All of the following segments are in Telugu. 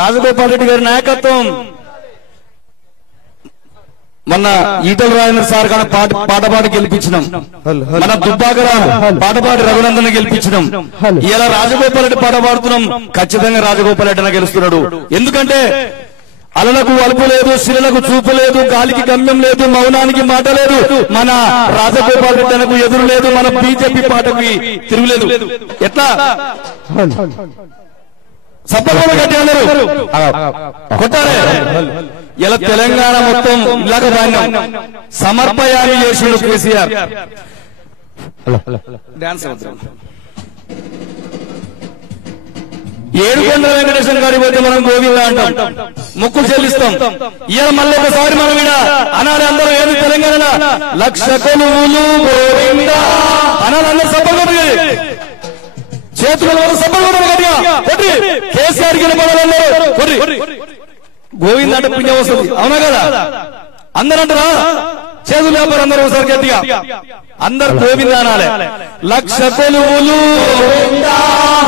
రాజగోపాల్ రెడ్డి గారి నాయకత్వం మొన్న ఈటల రాజేంద్ర సార్ కానీ పాటపాడి గెలిపించినాం. మన దుబ్బాకర పాటపాడి రఘునందన్ గెలిపించినాం. ఇలా రాజగోపాల్ రెడ్డి పాట పాడుతున్నాం. ఖచ్చితంగా రాజగోపాల్ రెడ్డి గెలుస్తున్నాడు. ఎందుకంటే అలలకు అలుపు లేదు, శిలలకు చూపు లేదు, గాలికి గమ్యం లేదు, మౌనానికి మాట లేదు. మన రాజగోపాల్ రెడ్డి అనకు ఎదురు లేదు, మన బీజేపీ పాటకి తిరుగులేదు. ఎట్లా సప్పకుండా గట్టి అన్నారు కొట్టారే. ఇలా తెలంగాణ మొత్తం ఇలాగ సమర్పయాన్ని చేసిండు కేసీఆర్. డాన్స్ ఏడుకొండ వెంకటేశ్వర గారి పోతే మనం గోవింద అంటాం, మొక్కులు చెల్లిస్తాం. ఇవాళ మళ్ళీ ఒకసారి మనం ఇక్కడ అనాలి అందరూ. ఏది తెలంగాణ లక్ష కొలువులు గోవింద అనాలి. అందరూ సపోర్ట్ చేతుల సపోర్ట్ కొట్టి కేసీఆర్ కి కొట్టి గోవింద అంటే పుణ్యం వస్తుంది. అవునా కదా? అందరూ అంటారా? చేతులు లేపారు అందరూ ఒకసారి గట్టిగా. అందరు గోవింద అనాలి. లక్ష కొలువులు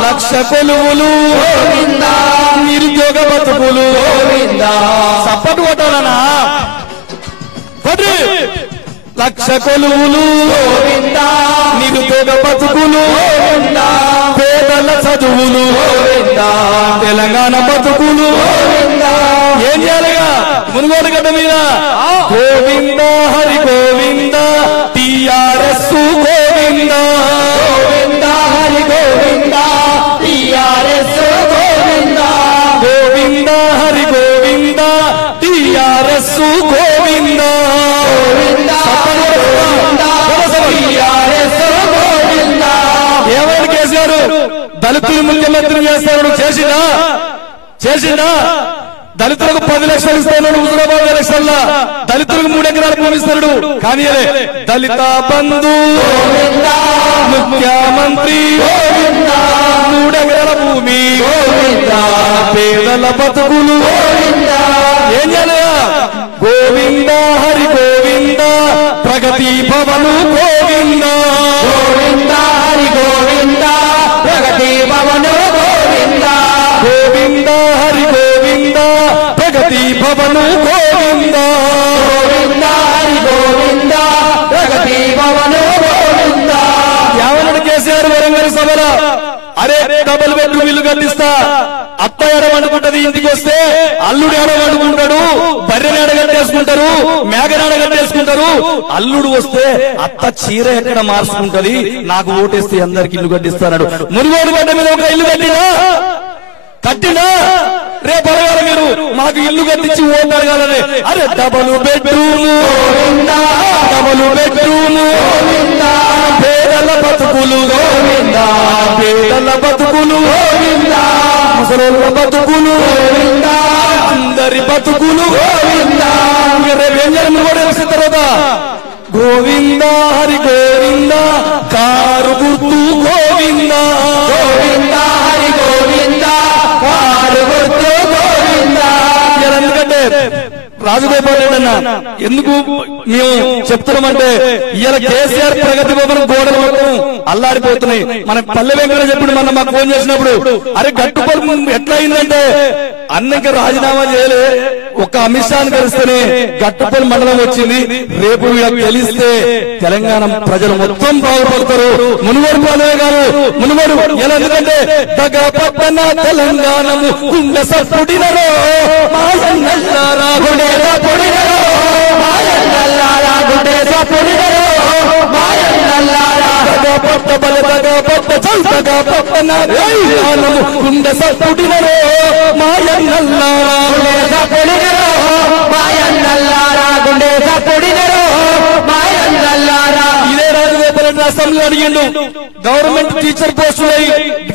లక్ష కొలువులు నిరుద్యోగ బతుకులు సపోర్ట్ కొట్టాలనా కొట్టి లక్ష కొలువులు నిరుద్యోగ బతుకులు పేదల చదువులు తెలంగాణ బతుకులు. ఏం చేయాలిగా మునుగోడు గడ్డ మీద Govinda Hari Govinda TRS Govinda Govinda Hari Govinda TRS Govinda Govinda Hari Govinda TRS Govinda ఏమైనా కేసీఆర్ దళితులు ముఖ్యమంత్రి చేస్తాడు. చేసిందా దళితులకు 10 లక్షలు ఇస్తాడు. హుజూరాబాద్ ఎలక్షన్ లా దళితులకు 3 ఎకరాలు భూమి ఇస్తాడు. కానీ దళిత బంధు ముఖ్యమంత్రి 3 ఎకరాల భూమి పేదల బతుకులు. ఏం చేయాలి? గోవింద హరి గోవింద ప్రగతి భవను గోవింద గోవింద హరి గోవింద ప్రగతి భవను గోవింద గోవింద హరి గోవింద ప్రగతి భవను గోవింద గోవింద హరి గోవింద ప్రగతి భవను గోవింద. యావనుడు కేసీఆర్ వరంగల్ సభల అరే డబుల్ బెడ్రూమ్ ఇల్లు కట్టిస్తా. అత్త ఎడగట్టుకుంటది, ఇంటికి వస్తే అల్లుడు ఎడగట్టుకుంటాడు, బర్రెని ఎడగట్టేసుకుంటారు, మేకని ఎడగట్టేసుకుంటారు. అల్లుడు వస్తే అత్త చీర ఎక్కడ మార్చుకుంటది, నాకు ఓటేస్తే అందరికి ఇల్లు కట్టిస్తాడు. మునుగోడు గడ్డ మీద ఒక ఇల్లు కట్టినా రేపు అడగాలి మీరు మాకు ఇల్లు కట్టించి ఓటు అడగాలని. అరే డబుల్ బెడ్రూమ్ పేదల బతుకులు పేదల బతుకులు ముసలోళ్ళ బతుకులు అందరి బతుకులు రేపు ఏం చేయాలి? కూడా తెలిసిన తర్వాత గోవింద హరి గోవింద కారు గుర్తు గోవింద గోవింద హరి గోవింద కారు గుర్తు గోవింద. ఎందుకంటే రాజగోపాల్ రెడ్డి అన్న ఎందుకు మేము చెప్తున్నామంటే ఇవాళ కేసీఆర్ ప్రగతి భవన్ గోడలు మొత్తం అల్లాడిపోతున్నాయి. మన పల్లె వెంకట చెప్పిన మన మాకు ఫోన్ చేసినప్పుడు అరే గట్టుపల్లి ఎట్లా అయిందంటే అన్నకి రాజీనామా చేయలే, ఒక అమిత్ షాని కలిస్తేనే గట్టుపల్లి మండలం వచ్చింది. రేపు తెలిస్తే తెలంగాణ ప్రజలు మొత్తం బాగుపడతారు. మునుగోడు పాలే గారు మునుగోడు ఎలా ఎందుకంటే పట్టణ తెలంగాణము గుండె సప్పుడినరో మాయన్నల్లారా గుండె పొడినరో మాయన్నల్లారా గుండె సప్పుడినరో మాయన్నల్లారా పట్ట బల పట్ట చల్తగా పట్టణ తెలంగాణము గుండె సప్పుడినరో మాయన్నల్లారా గుండె సప్పుడినరో మాయన్నల్లారా గుండె సప్పుడినరో మాయన్నల్లారా. ఇదే రాజగోపాల్ రెడ్డి అసెంబ్లీ అడిగిండు గవర్నమెంట్ టీచర్ పోస్టులై,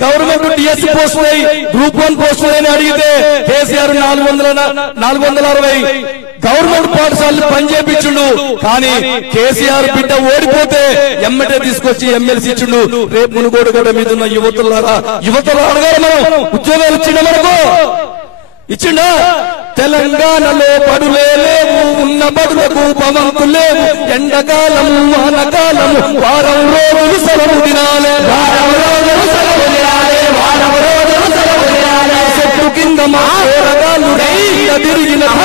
గవర్నమెంట్ డిఎస్సి పోస్టులై, గ్రూప్ 1 పోస్టులై అని అడిగితే కేసీఆర్ 460 గవర్నమెంట్ పాఠశాలలు పనిచేపించుండు. కానీ కేసీఆర్ బిడ్డ ఓడిపోతే ఎమ్మెల్యే తీసుకొచ్చి ఎమ్మెల్సీ ఇచ్చిండు. రేపు మునుగోడు గడ్డ మీద ఉన్న యువతులు అడగాలి మనం ఉద్యోగాలు ఇచ్చిండ మనకు ఇచ్చిండా? తెలంగాణలో బడులే లేవు, ఉన్న బడులకు భవంతులేవు. ఎండకాలము వానకాలము వారం రోజులు సెలవు దినాలే, వారం రోజులు సెలవు దినాలే, వారం రోజులు సెలవు దినాలే. చెట్టు కింద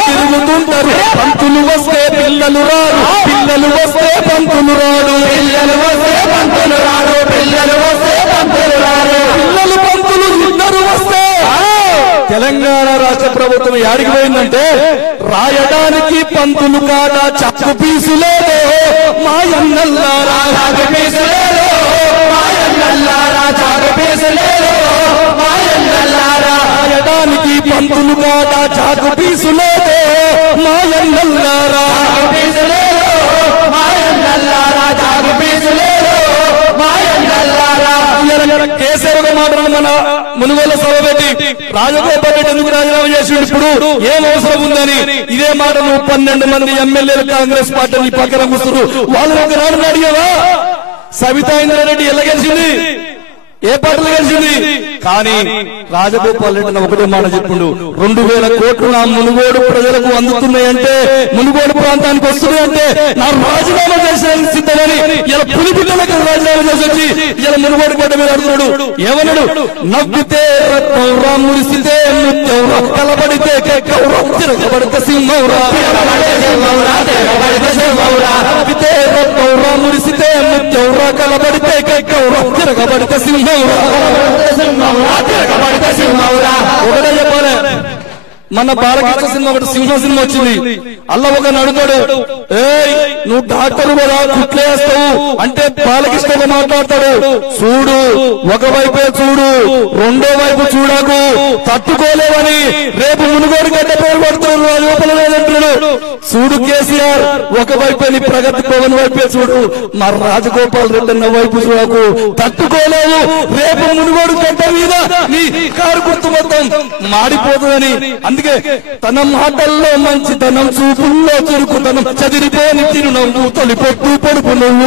తిరుగుతుంటారు. పంతులు వస్తే పిల్లలు రాడు, పిల్లలు వస్తే పంతులు రాడు, పిల్లలు వస్తే పంతులు రాడు, పిల్లలు వస్తే పంతులు రాడు, పిల్లలు పంతులు ఇద్దరు వస్తే తెలంగాణ రాష్ట్ర ప్రభుత్వం యాడికి పోయిందంటే రాయడానికి పంతులు కాదా చక్కు పీసులేదో మాయన్నల్లారా, చక్కు పీసులేదో మాయన్నల్లారా, చక్కు పీసులేదో మాయన్నల్లారా, రాయడానికి పంతులు కాదా చక్కు పీసులేదో మాయన్నల్లారా, చక్కు పీసులేదో మాయన్నల్లారా, చక్కు పీసులేదో మాయన్నల్లారా. కేసీఆర్ మాటలు మన మునుగోల సభ పెట్టి రాజగోపాల్ రెడ్డి ఎందుకు రాజీనామా చేసిండు, ఇప్పుడు ఏం అవసరం ఉందని ఇదే మాటను 12 మంది ఎమ్మెల్యేలు కాంగ్రెస్ పార్టీని పక్కన కూర్చున్నారు. వాళ్ళు ఒక నాడు అడిగావా సబితా ఇంద్రారెడ్డి ఎలా గెలిచింది, ఏ పార్టీలు గెలిచింది? కానీ రాజగోపాల్ రెడ్డి ఒకటే మాట చెప్పిండు, 2000 కోట్లు నా మునుగోడు ప్రజలకు అందుతున్నాయంటే, మునుగోడు ప్రాంతానికి వస్తున్నాయంటే నా రాజీనామా చేసేందుకు సిద్ధమని ఇలా పులిపిల్లలకు రాజీనామా చేసి వచ్చి ఇలా మునుగోడు గడ్డ మీద అడుగుతున్నాడు. ఏమన్నాడు? నవ్వితే రత్నౌరా, మురిసితే ముత్యౌరా, కలబడితే కెక్కౌరా, తిరగబడితే సింహౌరా, నవ్వితే రత్నౌరా, మురిసితే ముత్యౌరా, కలబడితే కెక్కౌరా, తిరగబడితే సింహౌరా, ఒకటే చెప్పాలి. మన బాలకృష్ణ సినిమా ఒకటి సింహ సినిమా వచ్చింది, అల్లా ఒక నడుతాడు, ఏయ్ నువ్వు డాక్టర్ కదా కుట్లేస్తావు అంటే బాలకృష్ణ మాట్లాడతాడు, చూడు ఒకవైపే చూడు, రెండో వైపు చూడకు, తట్టుకోలేవని రేపు మునుగోడు గడ్డ పేరు పడుతున్నాడు, లోపల లేదంటున్నాడు. చూడు కేసీఆర్ ఒకవైపే నీ ప్రగతి భవన్ వైపే చూడు, మా రాజగోపాల్ రెడ్డి అన్న వైపు చూడకు, తట్టుకోలేవు, రేపు మునుగోడు గడ్డ మీద నీ కారు గుర్తు మొత్తం మాడిపోతుందని. అందుకే తన మాటల్లో మంచితనం, చూపుల్లో చురుకుతనం, చదిరిపోని చిరునవ్వు, తొలిపొట్టు పొడుపు నువ్వు,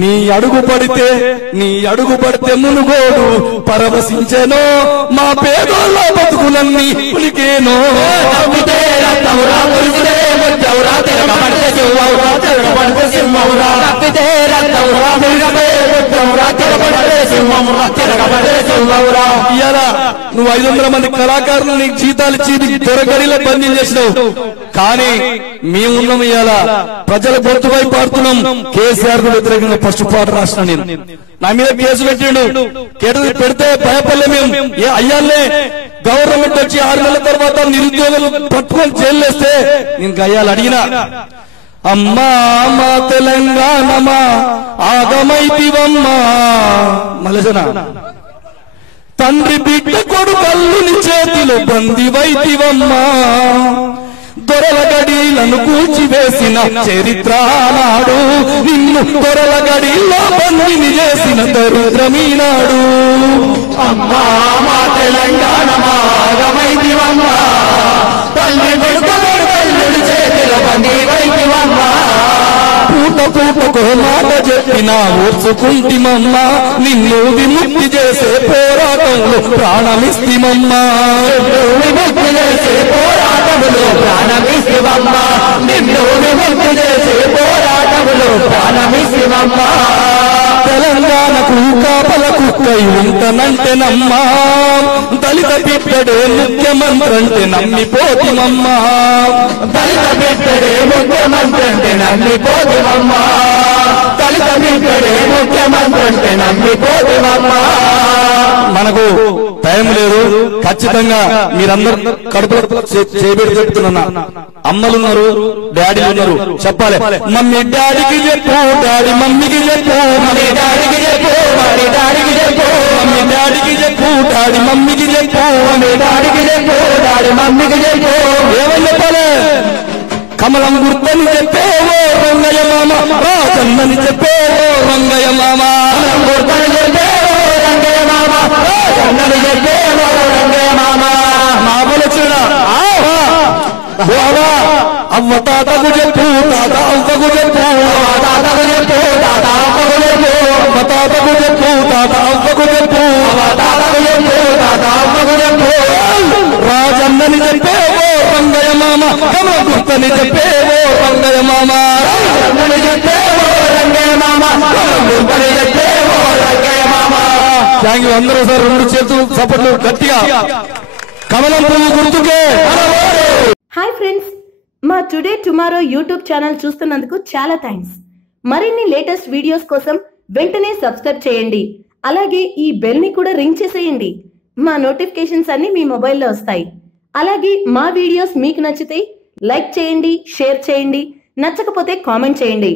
నీ అడుగు పడితే మునుగోడు పరవశించెనో, మా పేదోళ్ళ బతుకులన్నీ పులికేనో. ఇయాల నువ్వు 500 మంది కళాకారులు నీకు జీతాలు ఇచ్చి దొరగడిలో బందీ చేసినావు, కానీ మేమున్నాం ఇయాల ప్రజల గొంతుపై పాడుతున్నాం. కేసీఆర్ కు వ్యతిరేకంగా ఫస్ట్ పాట రాసిన నేను, నా మీద కేసు పెట్టిండు, కేసు పెడితే భయపడలే మేము. అయ్యాలే గవర్నమెంట్ వచ్చి 6 నెలల తర్వాత నిరుద్యోగులు పట్టుకొని జైలు వేస్తే నేను అయ్యాలు అడిగినా, అమ్మా మా తెలంగాణమా ఆగమైతివమ్మా మలజన, తండ్రి బిడ్డ కొడుకల్లుని చేతిలో బందివైతివమ్మా, దొరల గడిలను కూల్చివేసిన చరిత్ర నాడు, నిన్ను దొరల గడిలో బందిని చేసిన దరిద్రమీనాడు. అమ్మా మా తెలంగాణమా ఆగమైతివమ్మా, తల్లి బిడ్డ కొడుకల్లుని చేతిలో బందివైతివమ్మా, పూట పూటకు మాట చెప్పినా ఓర్చుకుంటిమమ్మా, నిన్ను విముక్తి చేసే పోరాటంలో ప్రాణమిస్తిమమ్మా, విముక్తి చేసే పోరాటంలో ప్రాణమిస్తిమమ్మా, నిన్ను విముక్తి చేసే పోరాటంలో ప్రాణమిస్తిమమ్మా. తెలంగాణకు కాపల కుక్కై ఉంటనంటేనమ్మా, దళిత బిడ్డడే ముఖ్యమంత్రి అంటే నమ్మిపోతిమమ్మా, దళిత బిడ్డడే ముఖ్యమంత్రి అంటే నమ్మిపోతిమమ్మా, దళిత బిడ్డడే ముఖ్యమంత్రి అంటే నమ్మిపోతిమమ్మా. మనకు టైం లేదు, ఖచ్చితంగా మీరందరూ కడుపులో చేయబెట్టి చెప్తున్నా. అమ్మలున్నారు, డాడీలు ఉన్నారు, చెప్పాలి. మమ్మీ డాడీకి చెప్పు, డాడీ మమ్మీకి చెప్పు, మమ్మీ డాడీకి చెప్పు, మమ్మీ డాడీకి చెప్పు, మమ్మీ డాడీకి చెప్పు, డాడీ మమ్మీకి చెప్పు, మమ్మీ డాడీకి చెప్పు, డాడీ మమ్మీకి చెప్పు. ఏమని చెప్పాలి? కమలం గుర్తని చెప్పేవో రంగయ్య మామ, రాజన్నని చెప్పేవో రంగయ్య మామ, కమలం గుర్తని చెప్పేవో రంగయ్య మామ, రాజన్నని చెప్పేవో రంగయ్య మామ. మామూలు చూడా అవ్వ తాతకు చెప్పు, తాత అవ్వకు చెప్పు, తాతకు చెప్పు, తాత అవ్వకు చెప్పు, అవ్వ తాతకు చెప్పు, తాత అవ్వకు చెప్పు, తాతకు చెప్పు, తాత అవ్వకు చెప్పు. రాజన్నని చెప్పేవో రంగయ్య మామ, కమలం గుర్తని చెప్పేవో రంగయ్య మామ, రాజన్నని చెప్పేవో రంగయ్య మామ, కమలం గుర్తని చెప్పేవో రంగయ్య మామ. Thank you. అందరూ సార్ 2 చేతులు చప్పట్లు గట్టిగా. కమలం పువ్వు గుర్తుకే. హాయ్ ఫ్రెండ్స్, మా టుడే టుమారో యూట్యూబ్ ఛానల్ చూస్తున్నందుకు చాలా థ్యాంక్స్. మరిన్ని లేటెస్ట్ వీడియోస్ కోసం వెంటనే సబ్స్క్రైబ్ చేయండి. అలాగే ఈ బెల్ ని కూడా రింగ్ చేసేయండి. మా నోటిఫికేషన్స్ అన్ని మీ మొబైల్లో వస్తాయి. అలాగే మా వీడియోస్ మీకు నచ్చితే లైక్ చేయండి, షేర్ చేయండి, నచ్చకపోతే కామెంట్ చేయండి.